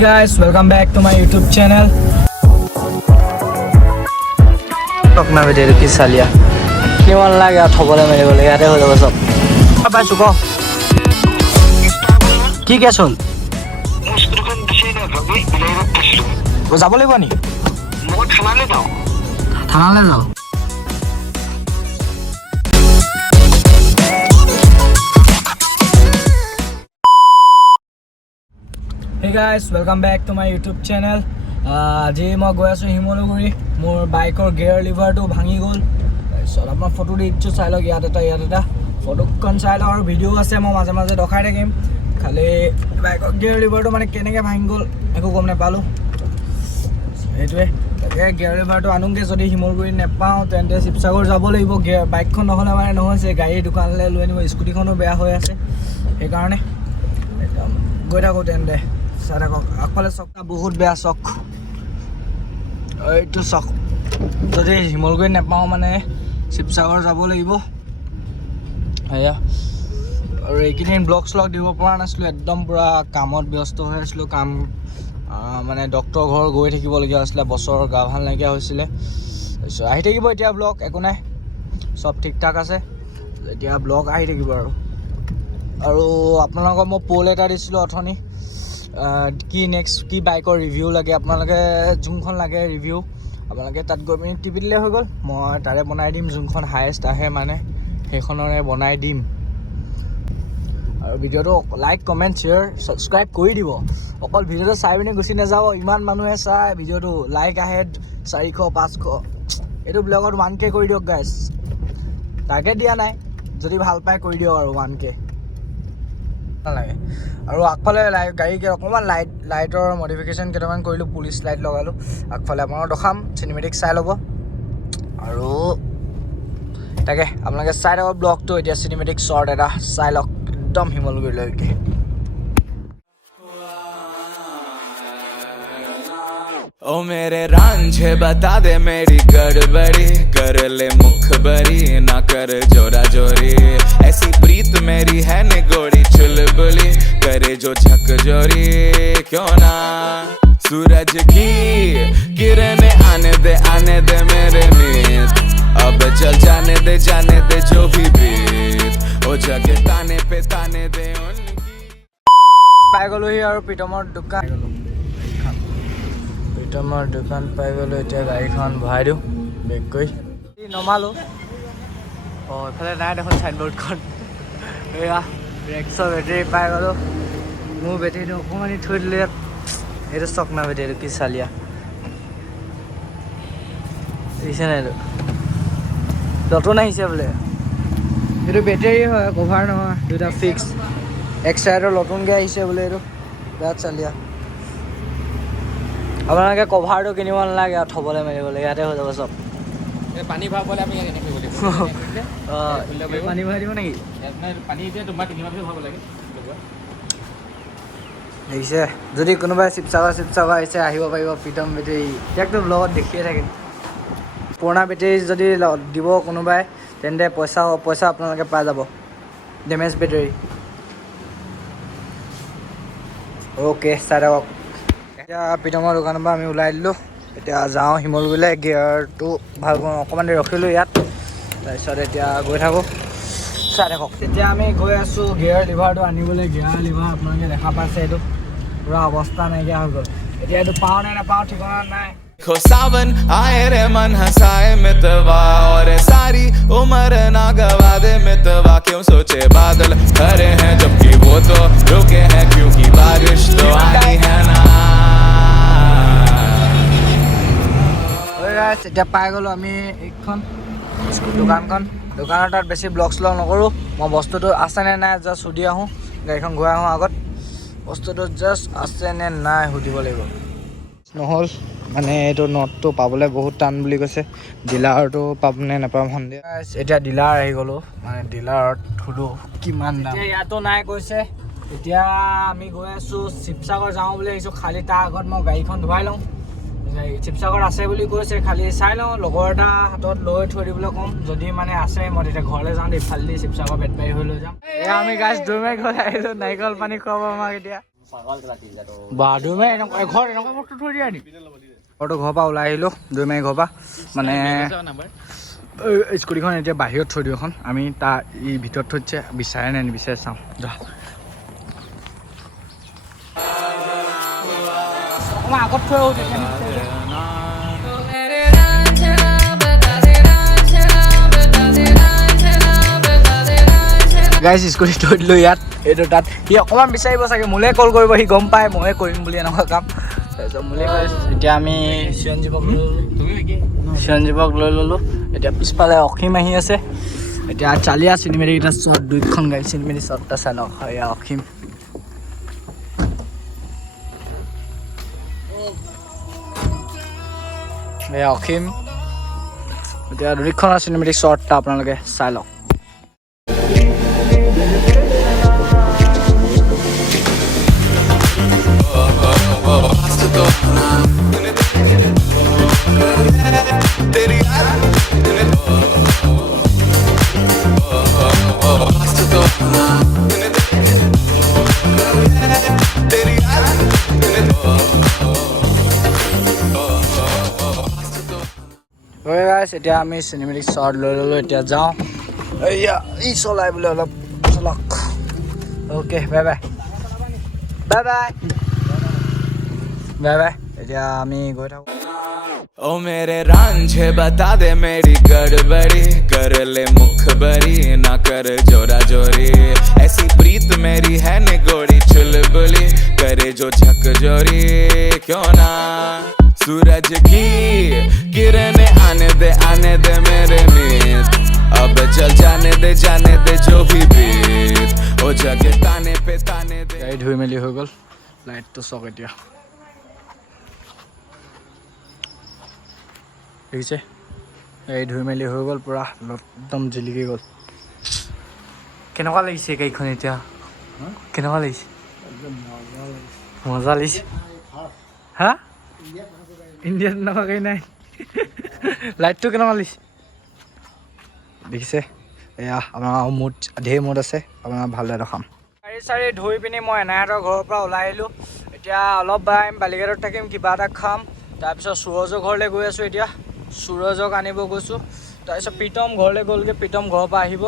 Hey guys, welcome back to my YouTube channel. Talkna video ki salia. Kiman lage thobole mere gole yate ho jabo sob. Aba suko. Ki ke chol? Muskukan dishai na bhagoi bilaiba paslu. Ko jabo laibo ni? Moi thanale jao. Thanale jao. Hey guys, welcome back to my YouTube channel. আজি মই গৈ আছো হিমলগুৰি মোৰ বাইকৰ gear লিভাৰটো ভাঙি গ'ল তাৰপিছত আপোনাৰ ফটো দিছো চাই লওক ইয়াত এটা ফটোখন চাই লওক আৰু ভিডিঅ' আছে মই মাজে মাজে দেখাই থাকিম খালি বাইকৰ গিয়াৰ লিভাৰটো মানে কেনেকৈ ভাঙি গ'ল একো গম নাপালোঁ সেইটোৱে তাকে গিয়াৰ লিভাৰটো আনোগৈ যদি হিমলগুৰি নাপাওঁ তেন্তে শিৱসাগৰ যাব লাগিব গিয়াৰ বাইকখন নহ'লে মানে নহৈছে গাড়ী দোকানলৈ লৈ আনিব স্কুটিখনো বেয়া হৈ আছে সেইকাৰণে একদম গৈ থাকোঁ তেন্তে চাই থাকক আগফালে চকটা বহুত বেয়া চক এইটো চক যদি শিমলগুৰি নাপাওঁ মানে শিৱসাগৰ যাব লাগিব সেয়া আৰু এইকেইদিন ব্লগ শ্লগ দিব পৰা নাছিলোঁ একদম পূৰা কামত ব্যস্ত হৈ আছিলোঁ কাম মানে ডক্টৰ ঘৰ গৈ থাকিবলগীয়া হৈছিলে বছৰৰ গা ভাল নাইকিয়া হৈছিলে তাৰপিছত আহি থাকিব এতিয়া ব্লগ একো নাই চব ঠিক ঠাক আছে এতিয়া ব্লগ আহি থাকিব আৰু আপোনালোকক মই প'ল এটা দিছিলোঁ অথনি কি নেক্সট কি বাইকৰ ৰিভিউ লাগে আপোনালোকে যোনখন লাগে ৰিভিউ আপোনালোকে তাত গৈ পিনি টিপি দিলে হৈ গ'ল মই তাৰে বনাই দিম যোনখন হায়েষ্ট আহে মানে সেইখনৰে বনাই দিম আৰু ভিডিঅ'টো লাইক কমেণ্ট শ্বেয়াৰ ছাবস্ক্ৰাইব কৰি দিব অকল ভিডিঅ'টো চাই পিনি গুচি নাযাব ইমান মানুহে চাই ভিডিঅ'টো লাইক আহে 400 500 এইটো ব্লগত 1K কৰি দিয়ক গাইজ টাৰ্গেট দিয়া নাই যদি ভাল পায় কৰি দিয়ক আৰু 1K নালাগে আৰু আগফালে গাড়ী অকণমান লাইটৰ মডিফিকেশ্যন কেইটামান কৰিলোঁ পুলিচ লাইট লগালোঁ আগফালে আপোনালোকক দেখাম চিনেমেটিক চাই ল'ব আৰু তাকে আপোনালোকে চাই থাকক ব্লগটো এতিয়া চিনেমেটিক শ্বৰ্ট এটা চাই লওক একদম শিমলগুৰিলৈকে ओ मेरे रांझे बता दे मेरी गड़बड़ी कर ले मुखबरी ना कर जोरा जोरी ऐसी प्रीत मेरी है निगोड़ी चुलबुली करे जो झकझोरी क्यों ना सूरज की किरणें आने दे मेरे मीत अब चल जाने दे जो भी बीत ओ जगह ताने पे ताने दे उनकी পাই গ'লোহি আৰু প্ৰীতমৰ দোকান প্ৰীতমৰ দোকান পাই গ'লোঁ এতিয়া গাড়ীখন ভৰাই দিওঁ বেক কৰি নমালোঁ অঁ এইফালে নাই দেখোন চাইনবৰ্ডখন এয়া ব্ৰেকছৰ বেটেৰী পাই গ'লোঁ মোৰ বেটেৰীটো অকণমানি থৈ দিলে ইয়াত এইটো চকনা বেটেৰীটো কি চালিয়া দেখিছে নাই এইটো নতুন আহিছে বোলে এইটো বেটেৰী হয় কভাৰ নহয় দুটা ফিক্স এক চাইডৰ নতুনকৈ আহিছে বোলে এইটো বিৰাট চালিয়া আপোনালোকে কভাৰটো কিনিব নালাগে আৰু থ'বলৈ মেলিবলৈ ইয়াতে হৈ যাব চব পানী ভৰাবলৈ আমি এনেকৈ কৰিব লাগিব পানী ভৰাই দিব নেকি পানী এতিয়া তোমাৰ তিনিমাহ ভৰাব লাগে দেখিছে যদি কোনোবাই শিৱসাগৰ আহিছে আহিব পাৰিব প্ৰীতম বেটেৰী ইয়াকতো ব্লগত দেখিয়ে থাকে পুৰণা বেটেৰী যদি দিব কোনোবাই তেন্তে পইচা আপোনালোকে পাই যাব ডেমেজ বেটেৰী অ'কে চাই থাকক এতিয়া প্ৰীতমৰ দোকানৰ পৰা আমি ওলাই দিলোঁ এতিয়া যাওঁ শিমলগুৰিলৈ গিয়াৰটো ভাল কৰোঁ অকণমান দেৰি ৰখিলোঁ ইয়াত তাৰপিছত এতিয়া গৈ থাকোঁ চাই থাকক এতিয়া আমি গৈ আছোঁ গিয়াৰ লিভাৰটো আনিবলৈ গিয়াৰ লিভাৰ আপোনালোকে দেখা পাইছে এইটো পূৰা অৱস্থা নাইকিয়া হৈ গ'ল এতিয়া এইটো পাওঁ নে নাপাওঁ ঠিকনা নাই खो सावन आए रे मन हंसाए मितवा और सारी उम्र ना गवा दे मितवा क्यों सोचे बादल खड़े हैं जबकि वो तो रुके हैं क्योंकि बारिश तो आई है ना এতিয়া পাই গ'লোঁ আমি এইখন দোকানৰ তাত বেছি ব্লগ শ্লগ নকৰোঁ মই বস্তুটো আছেনে নাই জাষ্ট সুধি আহোঁ গাড়ীখন ঘূৰাই আহোঁ আগত বস্তুটো জাষ্ট আছেনে নাই সুধিব লাগিব নহ'ল মানে এইটো নটটো পাবলৈ বহুত টান বুলি কৈছে ডিলাৰটো পাবনে নাপাম সন্দেহ এতিয়া ডিলাৰ আহি গ'লোঁ মানে ডিলাৰত সোধোঁ কিমান দাম ইয়াতো নাই কৈছে এতিয়া আমি গৈ আছোঁ শিৱসাগৰ যাওঁ বুলি আহিছোঁ খালি তাৰ আগত মই গাড়ীখন ধুৱাই লওঁ শিৱসাগৰ আছে বুলি কৈছে খালি চাই লওঁ লগৰ এটা হাতত লৈ থৈ দিবলৈ ক'ম যদি মানে আছে মই তেতিয়া ঘৰলৈ যাওঁ ইফালেদি শিৱসাগৰ বেটবাৰী হৈ লৈ যাম এয়া আমি গাছ দৈ মাৰি ঘৰ আহিলোঁ নাৰিকল পানী খুৱাব আমাক এতিয়া বা দুইমাই এনেকুৱা ঘৰত এনেকুৱা বস্তু থৈ দিয়া নি ঘৰটো ঘৰৰ পৰা ওলাই আহিলোঁ দুইমাই ঘৰৰ পৰা মানে স্কুটিখন এতিয়া বাহিৰত থৈ দিওঁ এখন আমি তাৰ ই ভিতৰত থৈ দিছে বিচাৰে নে নিবিচাৰে চাওঁ যোৱা অকণমান আগত থৈ আহোঁ তেতিয়া গাইজ স্কুটি থৈ দিলোঁ ইয়াত এইটো তাত সি অকণমান বিচাৰিব চাগে মোলে কল কৰিব সি গম পায় ময়ে কৰিম বুলি এনেকুৱা কাম তাৰপিছত মোলে এতিয়া আমি চিৰঞ্জীৱক লৈ ল'লোঁ এতিয়া পিছফালে অসীম আহি আছে এতিয়া চালিয়া চিনেমেটিকেইটা শ্বট দুইখন গাড়ী চিনেমেটিক শ্বট এটা চাই লওক এয়া অসীম এয়া অসীম এতিয়া দুইখনৰ চিনেমেটিক শ্বট এটা আপোনালোকে চাই লওক এতিয়া আমি চিনেমেটিক শ্বট লৈ ল'লোঁ এতিয়া যাওঁ এয়া ই চলাই বোলে অলপ চলক okay bye bye bye bye bye bye এতিয়া আমি গৈ থাকোঁ ओ मेरे रांझे बता दे मेरी गड़बड़ी कर ले मुखबरी ना कर जोरा जोरी ऐसी प्रीत मेरी है निगोड़ी चुलबुली करे जो झकझोरी क्यों ना सूरज की किरणें आने दे मेरे मीत अब चल जाने दे जो भी बीत ओ जगे ताने पे ताने दे গাড়ী ধুই মেলি হৈ গ'ল লাইটটো চাওক এতিয়া দেখিছে গাড়ী ধুই মেলি হৈ গ'ল পূৰা একদম জিলিকি গ'ল কেনেকুৱা লাগিছে গাড়ীখন এতিয়া কেনেকুৱা লাগিছে মজা লাগিছে হা ইণ্ডিয়াত এনেকুৱা গাড়ী নাই লাইটটো কেনেকুৱা লাগিছে দেখিছে এয়া আপোনাৰ মুড ঢেৰ মুড আছে আপোনাৰ ভালদৰে দেখাম গাড়ী চাড়ী ধুই পিনি মই এনাহঁতৰ ঘৰৰ পৰা ওলাই আহিলোঁ এতিয়া অলপ টাইম বালিঘাটত থাকিম কিবা এটা খাম তাৰপিছত সুৰজৰ ঘৰলৈ গৈ আছোঁ এতিয়া সুৰজক আনিব গৈছোঁ তাৰপিছত প্ৰীতম ঘৰলৈ গ'লগৈ প্ৰীতম ঘৰৰ পৰা আহিব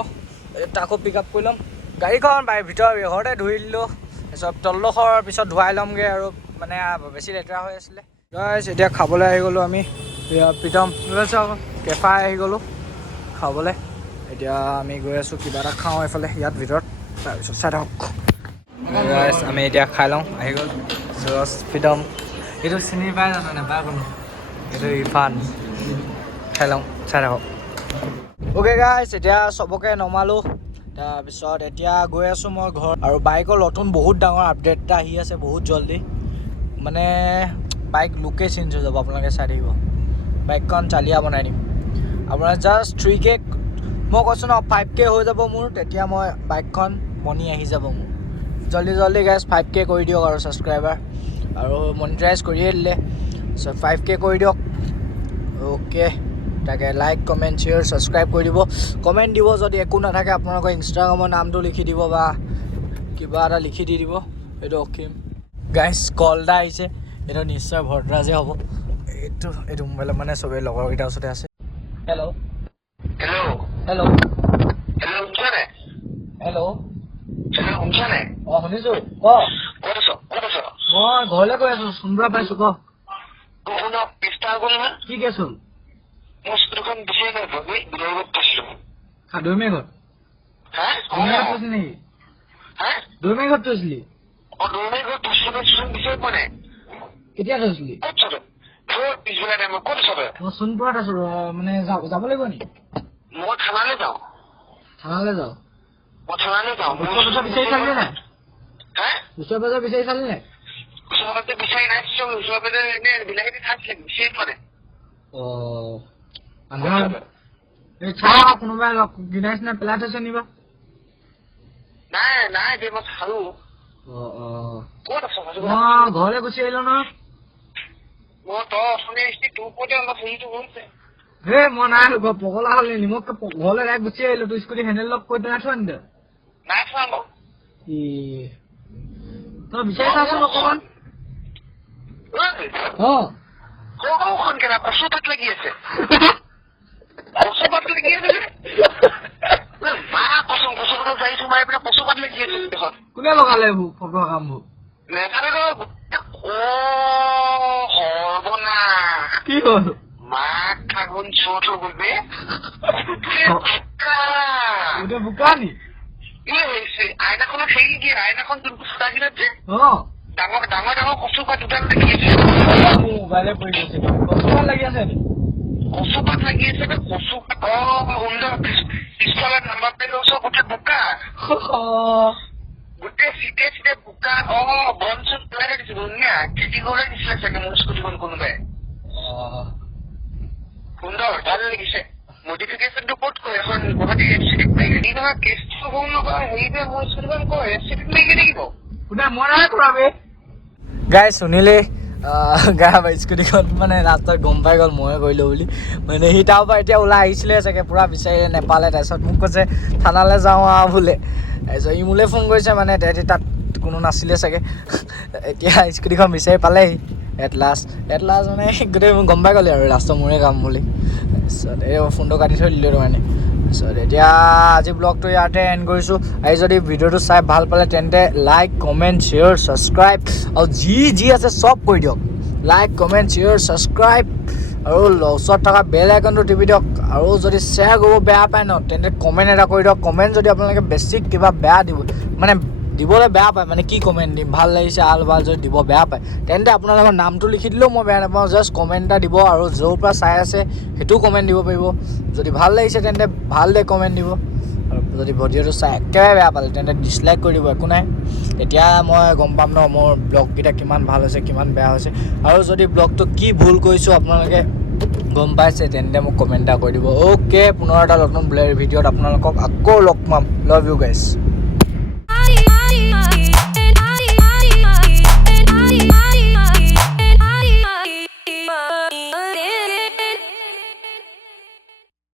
তাকো পিক আপ কৰি ল'ম গাড়ীখন ভিতৰত ঘৰতে ধুই দিলোঁ তাৰপিছত তলডোখৰ পিছত ধুৱাই ল'মগৈ আৰু মানে বেছি লেতেৰা হৈ আছিলে গাইছ এতিয়া খাবলৈ আহি গ'লোঁ আমি প্ৰীতম লৈছোঁ আকৌ কেফাই আহি গ'লোঁ খাবলৈ এতিয়া আমি গৈ আছোঁ কিবা এটা খাওঁ এইফালে ইয়াত ভিতৰত তাৰপিছত চাই থাকক গাইছ আমি এতিয়া খাই লওঁ আহি গ'ল সুৰজ প্ৰীতম এইটো চিনি পাই জানো নাপায় কোনো এইটো ইৰফান খাই লওঁ চাই থাকক অ'কে গাইছ এতিয়া চবকে নমালোঁ তাৰপিছত এতিয়া গৈ আছোঁ মই ঘৰ আৰু বাইকৰ নতুন বহুত ডাঙৰ আপডেট এটা আহি আছে বহুত জল্দি মানে বাইক লুকে চেঞ্জ হৈ যাব আপোনালোকে চাই থাকিব বাইকখন চালিয়া বনাই দিম আপোনাৰ জাষ্ট 3K মই কৈছোঁ ন 5K হৈ যাব মোৰ তেতিয়া মই বাইকখন মনি আহি যাব মোৰ জল্দি গাইছ 5K কৰি দিয়ক আৰু ছাবস্ক্ৰাইবাৰ আৰু মনিটাইজ কৰিয়ে দিলে চ' 5K কৰি দিয়ক অ'কে তাকে লাইক কমেণ্ট শ্বেয়াৰ ছাবস্ক্ৰাইব কৰি দিব কমেণ্ট দিব যদি একো নাথাকে আপোনালোকৰ ইনষ্টাগ্ৰামৰ নামটো লিখি দিব বা কিবা এটা লিখি দি দিব এইটো অসীম গাইছ কল এটা আহিছে এইটো নিশ্চয় ভৰদ্ৰাজে হ'ব এইটো মোবাইলত মানে চবেই লগৰকেইটাৰ ওচৰতে আছে হেল্ল' হেল্ল' হেল্ল' হেল্ল' শুনিছানে হেল্ল' হেল্ল' শুনিছানে অঁ শুনিছোঁ ক ক'ত আছ মই ঘৰলৈ গৈ আছোঁ সুন্দৰ পাইছোঁ ক শুন পিষ্টা গ'ল না কি কেছ হ'ল মোৰ স্কুটিখন বিচাৰি নাই ভাবি বিলাহীত পাইছিলোঁ দৈমে ঘৰত হা থৈছিল নেকি হা দৈমে ঘৰত থৈছিলি বিলাহীত পাইছিলোঁ বিচাৰি পোৱা নাই কেতিয়া থৈছিলি ক'ত আছ পিছবেলা টাইমত ক'ত আছ মই সোণপুৰত আছোঁ মানে যাব লাগিব নেকি মই থানালৈ যাওঁ থানালৈ যাওঁ মই থানালৈ যাওঁ ওচৰ পাজৰ বিচাৰি চালি নাই হা ওচৰ পাজৰ বিচাৰি চালি নাই ওচৰতে বিচাৰি নাই ওচৰতে এনে বিলাহীতে থাকিলে বিচাৰি পোৱা নাই এই চাই কোনোবাই গিনাইছ নে পেলাই থৈছে নিবা নাই দে মই চালোঁ ক'ত আছ মই ঘৰলৈ গুচি আহিলোঁ নহয় মই তই অথনি আহিছিলি তোৰ ওপৰতে অলপ হেৰিটো হৈছে হে মই নাই পগলা হ'লি নি মই ঘৰলৈ ডাইৰেক্ট গুচি আহিলোঁ তোৰ স্কুটি হেণ্ডেল লক কৰি পেলাই থৈ আনিলে নাই চোৱা আকৌ তই বিচাৰি চাচোন অকমান কখন কেনা কচু পাত লাগি আছে কচু পাত লাগি আছে কচু পাতত যাই সোমাই পেলাই কচু পাত লাগি আছে দেখোন কোনে লগালে এইবোৰ ফটোৱা কামবোৰ সৰ্বনা কি হ'ল মাক ফাগুন চোট হৈ গ'ল বে গোটেই বোকা নি কি হৈছে আইনাখনত হেৰি কি আইনাখন যোনটো ফুটাখিনত যে ডাঙৰ ডাঙৰ ডাঙৰ কচু পাত দুডাল লাগি আছে মোবাইলে পৰি গৈছে কচু পাত লাগি আছে নি কচু পাত লাগি আছে কচু পাত সুন্দৰ পিছফালে নাম্বাৰ প্লেটৰ ওচৰত গোটেই বোকা গোটেই চিটে চিটে বোকা বন চন পেলাই দিছে ধুনীয়া খেতি কৰি দিছিলে চাগে মোৰ স্কুটিখন কোনোবাই সুন্দৰ ভাল লাগিছে মডিফিকেশ্যনটো ক'ত কৰে এখন গুৱাহাটী এফচিটিত হেৰি নহয় কেছটো হ'ল নহয় হেৰিতে মোৰ স্কুটিখন কয় এফচিটিত লাগি থাকিব কোনে মৰাই কৰাবে গাই শুনিলে স্কুটিখন মানে ৰাস্তাত গম পাই গ'ল ময়ে কৰিলোঁ বুলি মানে সি তাৰ পৰা এতিয়া ওলাই আহিছিলে চাগে পূৰা বিচাৰিলে নেপালে তাৰপিছত মোক কৈছে থানালৈ যাওঁ আৰু বোলে তাৰপিছত ই মোলৈ ফোন কৰিছে মানে তেহেঁতি তাত কোনো নাছিলে চাগে এতিয়া স্কুটিখন বিচাৰি পালেহি এট লাষ্ট মানে গোটেই গম পাই গ'লে আৰু লাষ্টৰ মোৰে কাম বুলি তাৰপিছত এই ফোনটো কাটি থৈ দিলোঁ মানে তাৰপিছত এতিয়া আজি ব্লগটো ইয়াতে এণ্ড কৰিছোঁ আৰু যদি ভিডিঅ'টো চাই ভাল পালে তেন্তে লাইক কমেণ্ট শ্বেয়াৰ ছাবস্ক্ৰাইব আৰু যি আছে চব কৰি দিয়ক লাইক কমেণ্ট শ্বেয়াৰ ছাবস্ক্ৰাইব আৰু ওচৰত থকা বেল আইকনটো টিপি দিয়ক আৰু যদি শ্বেয়াৰ কৰিব বেয়া পায় ন তেন্তে কমেণ্ট এটা কৰি দিয়ক কমেণ্ট যদি আপোনালোকে বেছি কিবা বেয়া দিব মানে দিবলৈ বেয়া পায় মানে কি কমেণ্ট দিম ভাল লাগিছে ভাল যদি দিব বেয়া পায় তেন্তে আপোনালোকৰ নামটো লিখি দিলেও মই বেয়া নাপাওঁ জাষ্ট কমেণ্ট এটা দিব আৰু য'ৰ পৰা চাই আছে সেইটোও কমেণ্ট দিব পাৰিব যদি ভাল লাগিছে তেন্তে ভাল দে কমেণ্ট দিব আৰু যদি ভিডিঅ'টো চাই একেবাৰে বেয়া পালে তেন্তে ডিছলাইক কৰি দিব একো নাই তেতিয়া মই গম পাম ন মোৰ ব্লগকেইটা কিমান ভাল হৈছে কিমান বেয়া হৈছে আৰু যদি ব্লগটো কি ভুল কৰিছোঁ আপোনালোকে গম পাইছে তেন্তে মোক কমেণ্ট এটা কৰি দিব অ'কে পুনৰ এটা নতুন ভিডিঅ'ত আপোনালোকক আকৌ লগ পাম লাভ ইউ গাইজ